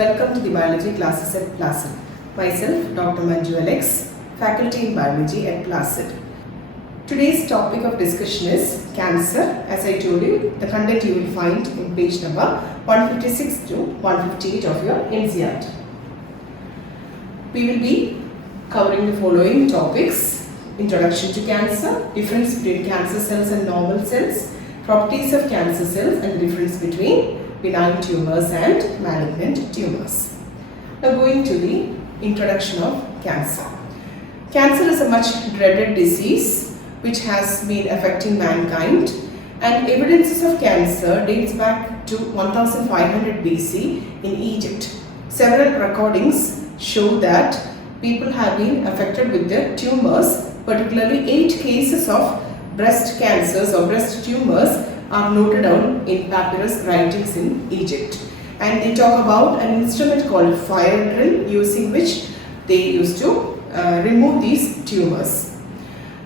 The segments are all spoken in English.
Welcome to the biology classes at Placid. Myself, Dr. Manju Alex, faculty in biology at Placid. Today's topic of discussion is cancer. As I told you, the content you will find in page number 156 to 158 of your NCERT. We will be covering the following topics: introduction to cancer, difference between cancer cells and normal cells, properties of cancer cells and the difference between benign tumors and malignant tumors. Now going to the introduction of cancer. Cancer is a much dreaded disease which has been affecting mankind, and evidences of cancer dates back to 1500 BC in Egypt. Several recordings show that people have been affected with the tumors, particularly 8 cases of breast cancers or breast tumors are noted down in papyrus writings in Egypt. And they talk about an instrument called fire drill, using which they used to remove these tumors.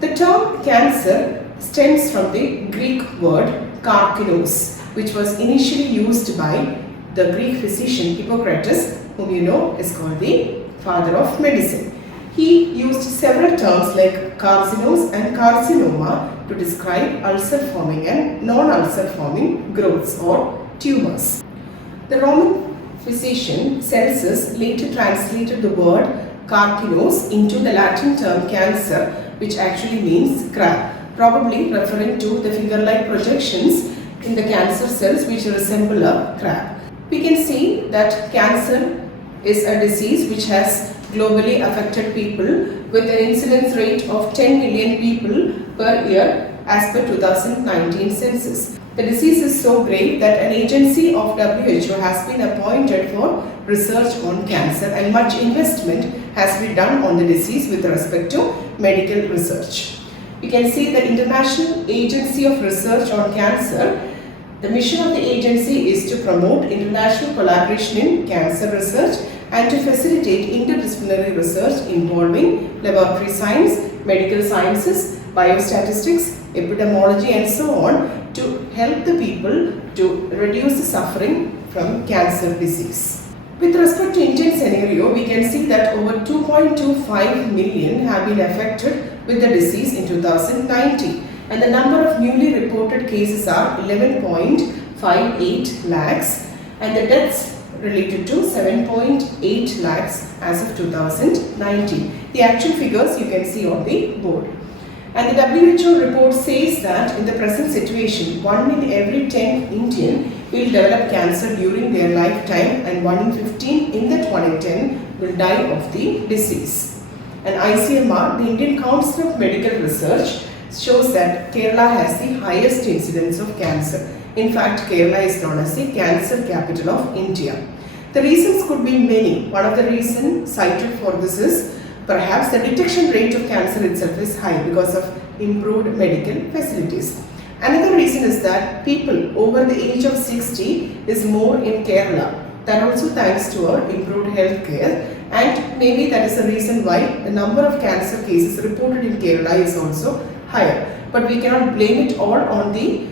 The term cancer stems from the Greek word karkinos, which was initially used by the Greek physician Hippocrates, whom you know is called the father of medicine. He used several terms like carcinos and carcinoma to describe ulcer-forming and non-ulcer-forming growths or tumors. The Roman physician Celsus later translated the word karkinos into the Latin term cancer, which actually means crab, probably referring to the finger-like projections in the cancer cells which resemble a crab. We can see that cancer is a disease which has globally affected people with an incidence rate of 10 million people per year as per 2019 census. The disease is so grave that an agency of WHO has been appointed for research on cancer, and much investment has been done on the disease with respect to medical research. We can see the International Agency of Research on Cancer. The mission of the agency is to promote international collaboration in cancer research and to facilitate interdisciplinary research involving laboratory science, medical sciences, biostatistics, epidemiology and so on, to help the people to reduce the suffering from cancer disease. With respect to Indian scenario, we can see that over 2.25 million have been affected with the disease in 2019, and the number of newly reported cases are 11.58 lakhs and the deaths related to 7.8 lakhs as of 2019. The actual figures you can see on the board. And the WHO report says that in the present situation, 1 in every 10 Indian will develop cancer during their lifetime, and 1 in 15 in that 1 in 10 will die of the disease. And ICMR, the Indian Council of Medical Research, shows that Kerala has the highest incidence of cancer. In fact, Kerala is known as the cancer capital of India. The reasons could be many. One of the reasons cited for this is perhaps the detection rate of cancer itself is high because of improved medical facilities. Another reason is that people over the age of 60 is more in Kerala. That also thanks to our improved healthcare, and maybe that is the reason why the number of cancer cases reported in Kerala is also higher. But we cannot blame it all on the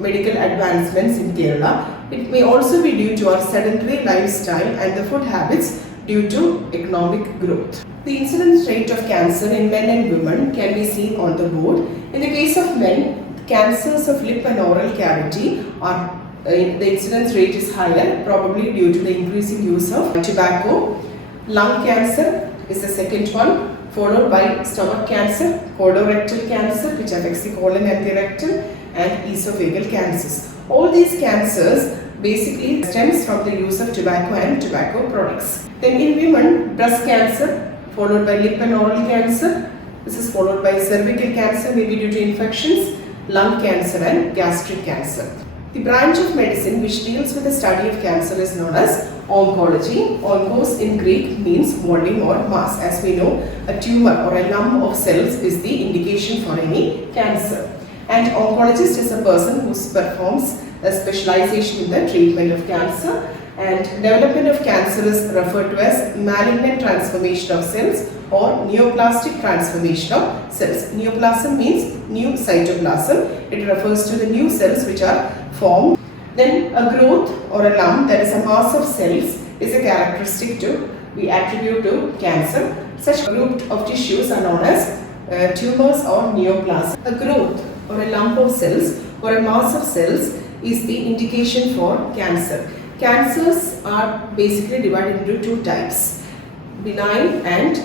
medical advancements in Kerala. It may also be due to our sedentary lifestyle and the food habits due to economic growth. The incidence rate of cancer in men and women can be seen on the board. In the case of men, cancers of lip and oral cavity are the incidence rate is higher, probably due to the increasing use of tobacco. Lung cancer is the second one, followed by stomach cancer, colorectal cancer, which affects the colon and the rectum, and esophageal cancers. All these cancers basically stems from the use of tobacco and tobacco products. Then in women, breast cancer, followed by lip and oral cancer. This is followed by cervical cancer, maybe due to infections, lung cancer and gastric cancer. The branch of medicine which deals with the study of cancer is known as oncology. Onkos in Greek means volume or mass. As we know, a tumor or a lump of cells is the indication for any cancer. And oncologist is a person who performs a specialization in the treatment of cancer, and development of cancer is referred to as malignant transformation of cells or neoplastic transformation of cells. Neoplasm means new cytoplasm. It refers to the new cells which are formed. Then a growth or a lump, that is a mass of cells, is a characteristic to we attribute to cancer. Such group of tissues are known as tumors or neoplasms. A growth or a lump of cells or a mass of cells is the indication for cancer. Cancers are basically divided into two types, benign and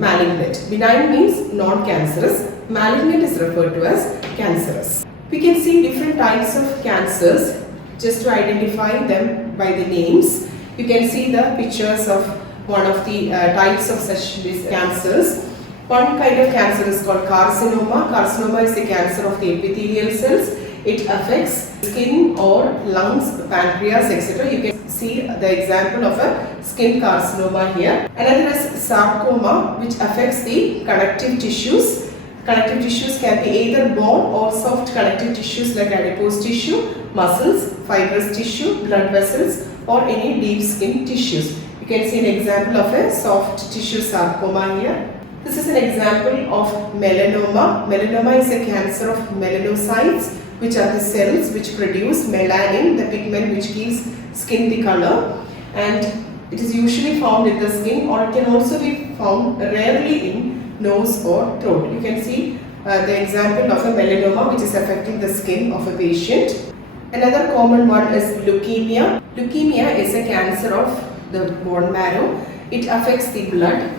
malignant. Benign means non-cancerous, malignant is referred to as cancerous. We can see different types of cancers just to identify them by the names. You can see the pictures of one of the types of such cancers. One kind of cancer is called carcinoma. Carcinoma is the cancer of the epithelial cells. It affects skin or lungs, pancreas, etc. You can see the example of a skin carcinoma here. Another is sarcoma, which affects the connective tissues. Connective tissues can be either bone or soft connective tissues like adipose tissue, muscles, fibrous tissue, blood vessels, or any deep skin tissues. You can see an example of a soft tissue sarcoma here. This is an example of melanoma. Melanoma is a cancer of melanocytes, which are the cells which produce melanin, the pigment which gives skin the color, and it is usually found in the skin, or it can also be found rarely in nose or throat. You can see the example of a melanoma which is affecting the skin of a patient. Another common one is leukemia. Leukemia is a cancer of the bone marrow. It affects the blood.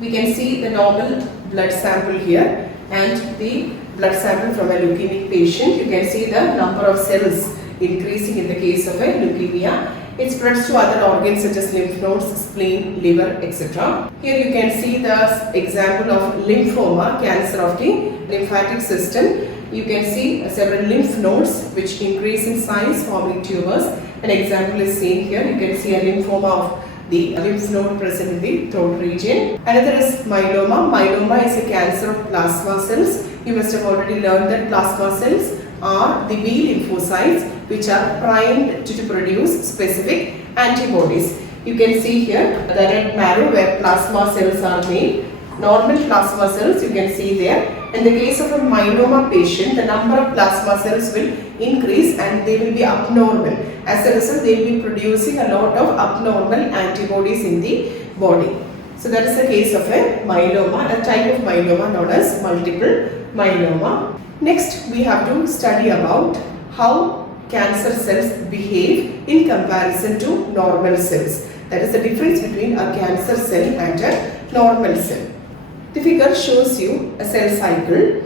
We can see the normal blood sample here and the blood sample from a leukemic patient. You can see the number of cells increasing in the case of a leukemia. It spreads to other organs such as lymph nodes, spleen, liver, etc. Here you can see the example of lymphoma, cancer of the lymphatic system. You can see several lymph nodes which increase in size, forming tumors. An example is seen here. You can see a lymphoma of the lymph node present in the throat region. Another is myeloma. Myeloma is a cancer of plasma cells. You must have already learned that plasma cells are the B lymphocytes which are primed to produce specific antibodies. You can see here the red marrow where plasma cells are made. Normal plasma cells you can see there. In the case of a myeloma patient, the number of plasma cells will increase and they will be abnormal. As a result, they will be producing a lot of abnormal antibodies in the body. So that is the case of a myeloma, a type of myeloma known as multiple myeloma. Next, we have to study about how cancer cells behave in comparison to normal cells. That is the difference between a cancer cell and a normal cell. The figure shows you a cell cycle.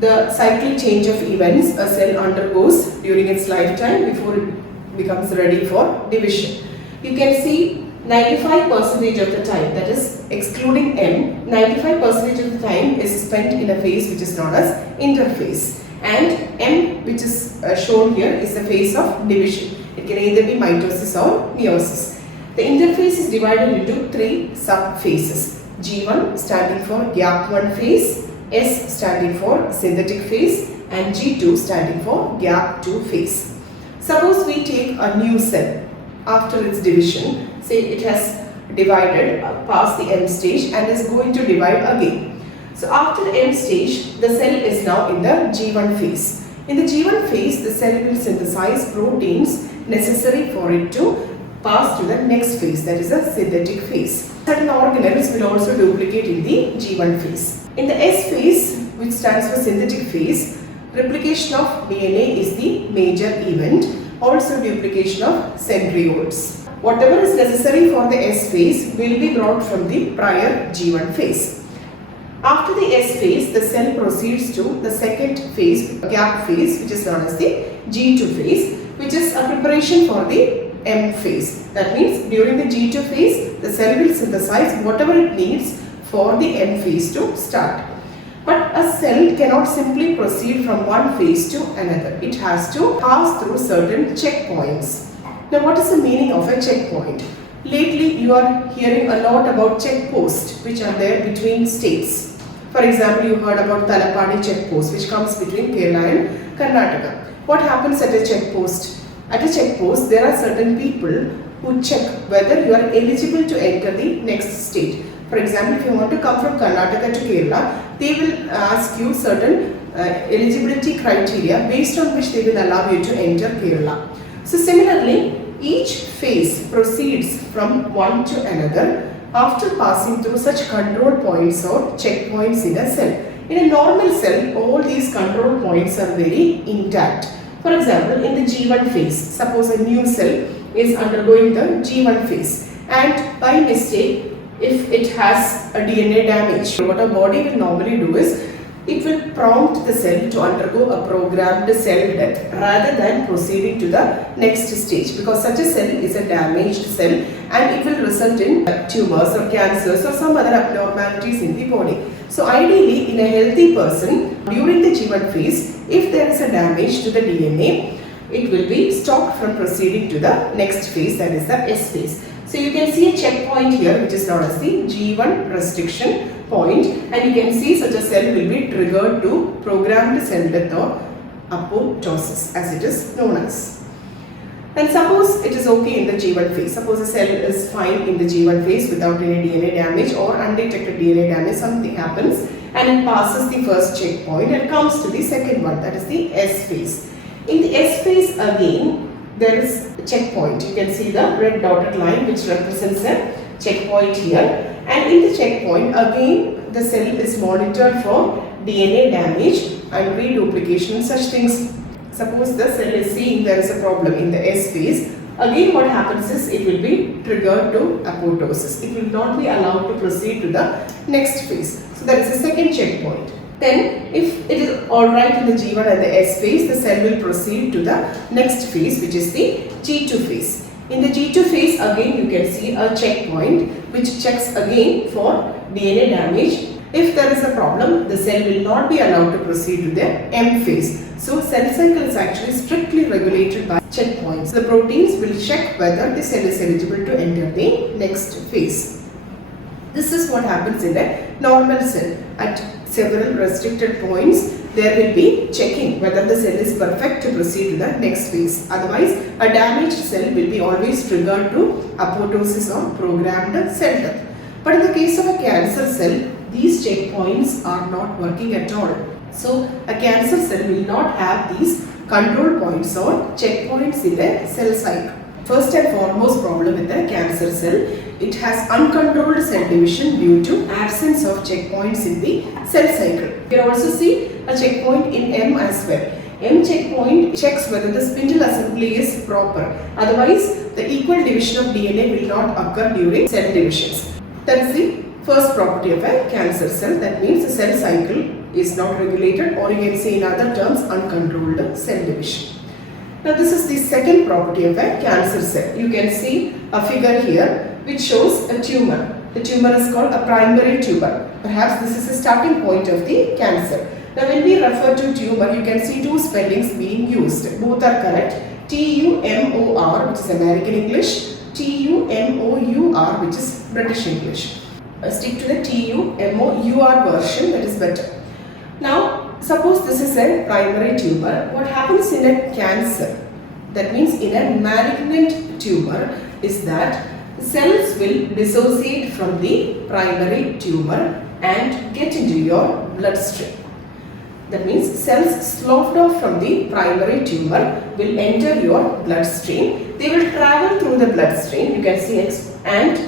The cyclic change of events a cell undergoes during its lifetime before it becomes ready for division. You can see 95% of the time, that is excluding M, 95% of the time is spent in a phase which is known as interphase. And M, which is shown here, is the phase of division. It can either be mitosis or meiosis. The interphase is divided into three subphases. G1 standing for gap 1 phase, S standing for synthetic phase, and G2 standing for gap 2 phase. Suppose we take a new cell after its division, say it has divided past the M stage and is going to divide again. So after the M stage, the cell is now in the G1 phase. In the G1 phase, the cell will synthesize proteins necessary for it to pass to the next phase, that is a synthetic phase. Certain organelles will also duplicate in the G1 phase. In the S phase, which stands for synthetic phase, replication of DNA is the major event, also duplication of centrioles. Whatever is necessary for the S phase will be brought from the prior G1 phase. After the S phase, the cell proceeds to the second phase, gap phase, which is known as the G2 phase, which is a preparation for the M phase. That means during the G2 phase, the cell will synthesize whatever it needs for the M phase to start. But a cell cannot simply proceed from one phase to another. It has to pass through certain checkpoints. Now, what is the meaning of a checkpoint? Lately, you are hearing a lot about checkposts which are there between states. For example, you heard about Talapadi checkpost which comes between Kerala and Karnataka. What happens at a checkpost? At a checkpost, there are certain people who check whether you are eligible to enter the next state. For example, if you want to come from Karnataka to Kerala, they will ask you certain eligibility criteria based on which they will allow you to enter Kerala. So similarly, each phase proceeds from one to another after passing through such control points or checkpoints in a cell. In a normal cell, all these control points are very intact. For example, in the G1 phase, suppose a new cell is undergoing the G1 phase, and by mistake, if it has a DNA damage, what our body will normally do is it will prompt the cell to undergo a programmed cell death rather than proceeding to the next stage, because such a cell is a damaged cell and it will result in tumors or cancers or some other abnormalities in the body. So ideally, in a healthy person, during the G1 phase, if there is a damage to the DNA, it will be stopped from proceeding to the next phase, that is the S phase. So you can see a checkpoint here which is known as the G1 restriction point, and you can see such a cell will be triggered to programmed cell death or apoptosis as it is known as. And suppose it is okay in the G1 phase. Suppose a cell is fine in the G1 phase without any DNA damage or undetected DNA damage, something happens and it passes the first checkpoint and comes to the second one, that is the S phase. In the S phase again, there is a checkpoint. You can see the red dotted line which represents a checkpoint here. And in the checkpoint, again the cell is monitored for DNA damage and reduplication and such things. Suppose the cell is seeing there is a problem in the S phase. Again what happens is it will be triggered to apoptosis. It will not be allowed to proceed to the next phase. So that is the second checkpoint. Then if it is alright in the G1 and the S phase, the cell will proceed to the next phase which is the G2 phase. In the G2 phase again you can see a checkpoint which checks again for DNA damage. If there is a problem, the cell will not be allowed to proceed to the M phase. So cell cycle is actually strictly regulated by checkpoints. The proteins will check whether the cell is eligible to enter the next phase. This is what happens in a normal cell. At several restricted points, there will be checking whether the cell is perfect to proceed to the next phase. Otherwise, a damaged cell will be always triggered to apoptosis or programmed cell death. But in the case of a cancer cell, these checkpoints are not working at all. So, a cancer cell will not have these control points or checkpoints in the cell cycle. First and foremost problem with the cancer cell, it has uncontrolled cell division due to absence of checkpoints in the cell cycle. You can also see a checkpoint in M as well. M checkpoint checks whether the spindle assembly is proper. Otherwise, the equal division of DNA will not occur during cell divisions. That is the first property of a cancer cell. That means the cell cycle is not regulated, or you can say in other terms uncontrolled cell division. Now this is the second property of a cancer cell. You can see a figure here which shows a tumor. The tumor is called a primary tumor. Perhaps this is the starting point of the cancer. Now when we refer to tumor, you can see two spellings being used. Both are correct. T-U-M-O-R, which is American English. T-U-M-O-U-R, which is British English. Stick to the T-U-M-O-U-R version, that is better. Now, suppose this is a primary tumor. What happens in a cancer, that means in a malignant tumor, is that cells will dissociate from the primary tumor and get into your bloodstream. That means cells sloughed off from the primary tumor will enter your bloodstream. They will travel through the bloodstream, you can see, and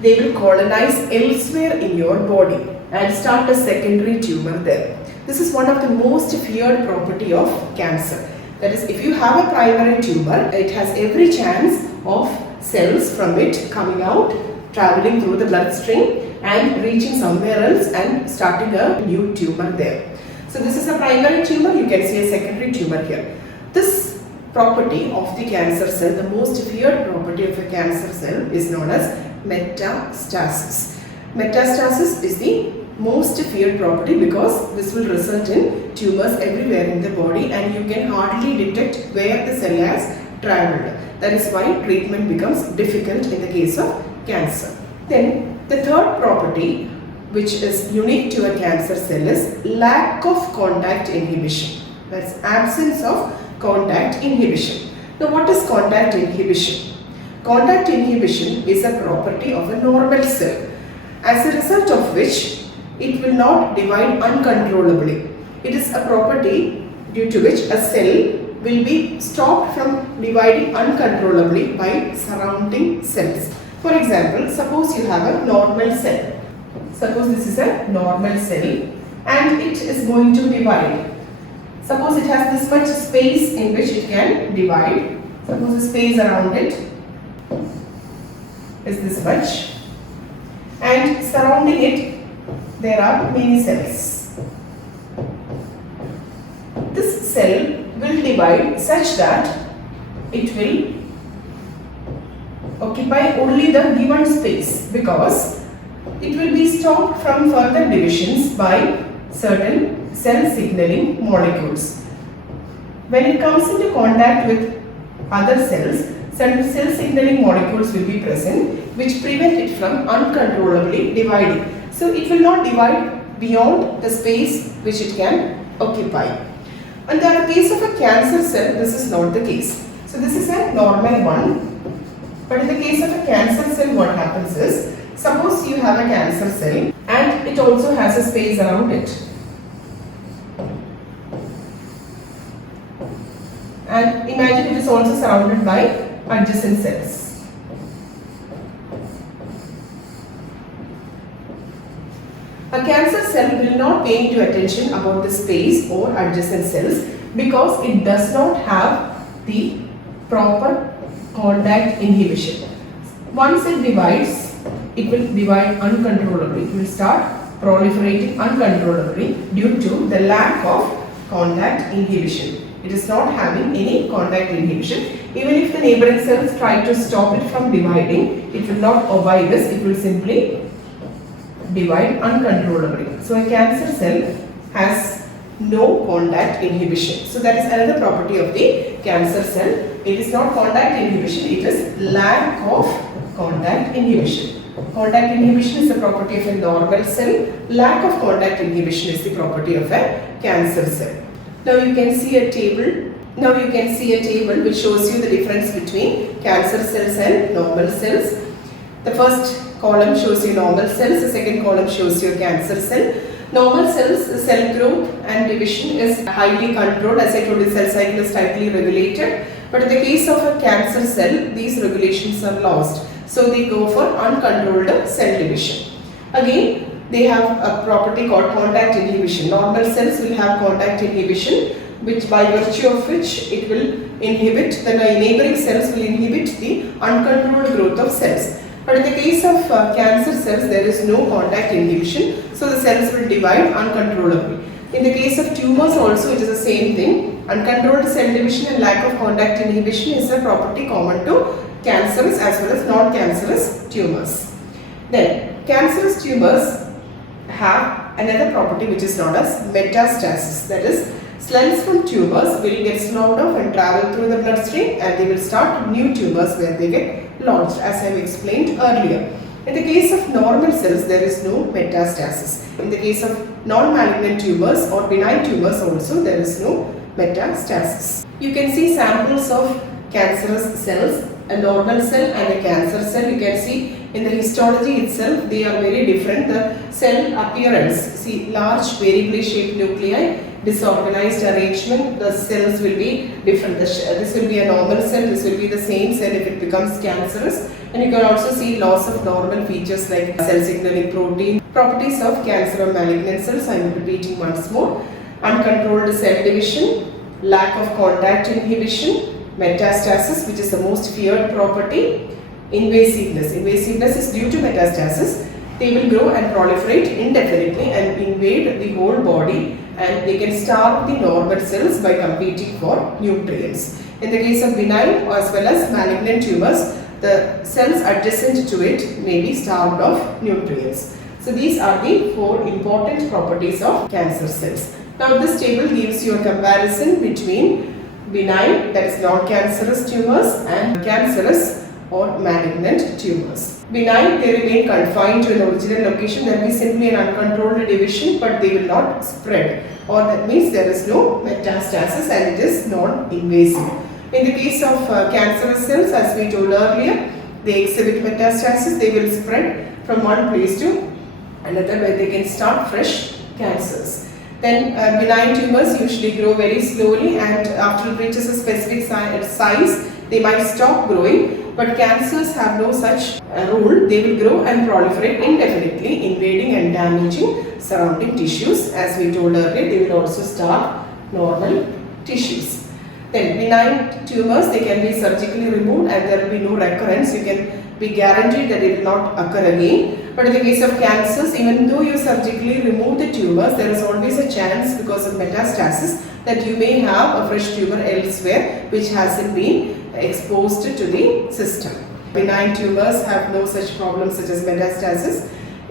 they will colonize elsewhere in your body and start a secondary tumor there. This is one of the most feared property of cancer. That is, if you have a primary tumor, it has every chance of cells from it coming out, traveling through the bloodstream and reaching somewhere else and starting a new tumor there. So this is a primary tumor, you can see a secondary tumor here. This property of the cancer cell, the most feared property of a cancer cell, is known as metastasis. Metastasis is the most feared property because this will result in tumors everywhere in the body and you can hardly detect where the cell has traveled. That is why treatment becomes difficult in the case of cancer. Then the third property which is unique to a cancer cell is lack of contact inhibition. That's absence of contact inhibition. Now what is contact inhibition? Contact inhibition is a property of a normal cell, as a result of which it will not divide uncontrollably. It is a property due to which a cell will be stopped from dividing uncontrollably by surrounding cells. For example, suppose you have a normal cell. Suppose this is a normal cell and it is going to divide. Suppose it has this much space in which it can divide. Suppose the space around it is this much, and surrounding it there are many cells. This cell will divide such that it will occupy only the given space, because it will be stopped from further divisions by certain cell signaling molecules. When it comes into contact with other cells, certain cell signaling molecules will be present which prevent it from uncontrollably dividing. So it will not divide beyond the space which it can occupy. And in the case of a cancer cell, this is not the case. So this is a normal one. But in the case of a cancer cell, what happens is, suppose you have a cancer cell and it also has a space around it. And imagine it is also surrounded by adjacent cells. A cancer cell will not pay into attention about the space or adjacent cells because it does not have the proper contact inhibition. Once it divides, it will divide uncontrollably. It will start proliferating uncontrollably due to the lack of contact inhibition. It is not having any contact inhibition. Even if the neighboring cells try to stop it from dividing, it will not obey this. It will simply divide uncontrollably. So a cancer cell has no contact inhibition. So that is another property of the cancer cell. It is not contact inhibition, it is lack of contact inhibition. Contact inhibition is the property of a normal cell. Lack of contact inhibition is the property of a cancer cell. Now you can see a table. Which shows you the difference between cancer cells and normal cells. The first column shows you normal cells. The second column shows you cancer cell. Normal cells, the cell growth and division is highly controlled. As I told you, cell cycle is tightly regulated. But in the case of a cancer cell, these regulations are lost. So they go for uncontrolled cell division. Again, they have a property called contact inhibition. Normal cells will have contact inhibition, which by virtue of which it will inhibit, the neighboring cells will inhibit the uncontrolled growth of cells. But in the case of cancer cells, there is no contact inhibition, so the cells will divide uncontrollably. In the case of tumors also, it is the same thing. Uncontrolled cell division and lack of contact inhibition is a property common to cancerous as well as non-cancerous tumors. Then, cancerous tumors have another property which is known as metastasis. That is, cells from tumors will get sloughed off and travel through the bloodstream, and they will start new tumors where they get lodged, as I have explained earlier. In the case of normal cells, there is no metastasis. In the case of non-malignant tumors or benign tumors also, there is no metastasis. You can see samples of cancerous cells, a normal cell and a cancer cell. You can see in the histology itself, they are very different. The cell appearance, see large variably shaped nuclei, disorganized arrangement, the cells will be different. This will be a normal cell, this will be the same cell if it becomes cancerous. And you can also see loss of normal features like cell signaling protein. Properties of cancer or malignant cells, I am repeating once more. Uncontrolled cell division, lack of contact inhibition, metastasis, which is the most feared property. Invasiveness. Invasiveness is due to metastasis. They will grow and proliferate indefinitely and invade the whole body, and they can starve the normal cells by competing for nutrients. In the case of benign as well as malignant tumors, the cells adjacent to it may be starved of nutrients. So these are the 4 important properties of cancer cells. Now this table gives you a comparison between benign, that is non-cancerous tumors, and cancerous or malignant tumors. Benign, they remain confined to an original location. There will be simply an uncontrolled division, but they will not spread, or that means there is no metastasis and it is non-invasive. In the case of cancerous cells, as we told earlier, they exhibit metastasis. They will spread from one place to another where they can start fresh cancers. Then benign tumors usually grow very slowly, and after it reaches a specific size, they might stop growing. But cancers have no such rule. They will grow and proliferate indefinitely, invading and damaging surrounding tissues. As we told earlier, they will also starve normal tissues. Then benign tumors, they can be surgically removed and there will be no recurrence. You can be guaranteed that it will not occur again. But in the case of cancers, even though you surgically remove the tumors, there is always a chance because of metastasis that you may have a fresh tumor elsewhere which hasn't been exposed to the system. Benign tumors have no such problems such as metastasis.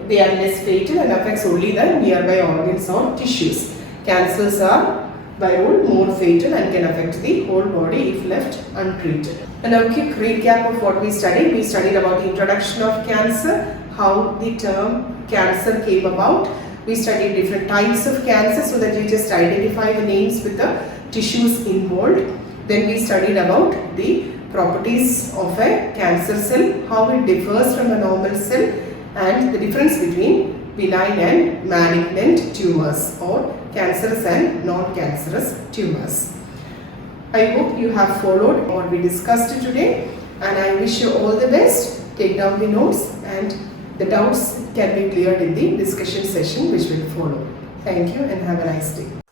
They are less fatal and affects only the nearby organs or tissues. Cancers are by rule more fatal and can affect the whole body if left untreated. And now a quick recap of what we studied. We studied about the introduction of cancer, how the term cancer came about. We studied different types of cancer so that you just identify the names with the tissues involved. Then we studied about the properties of a cancer cell, how it differs from a normal cell, and the difference between benign and malignant tumors or cancerous and non-cancerous tumors. I hope you have followed what we discussed today, and I wish you all the best. Take down the notes and the doubts can be cleared in the discussion session which will follow. Thank you and have a nice day.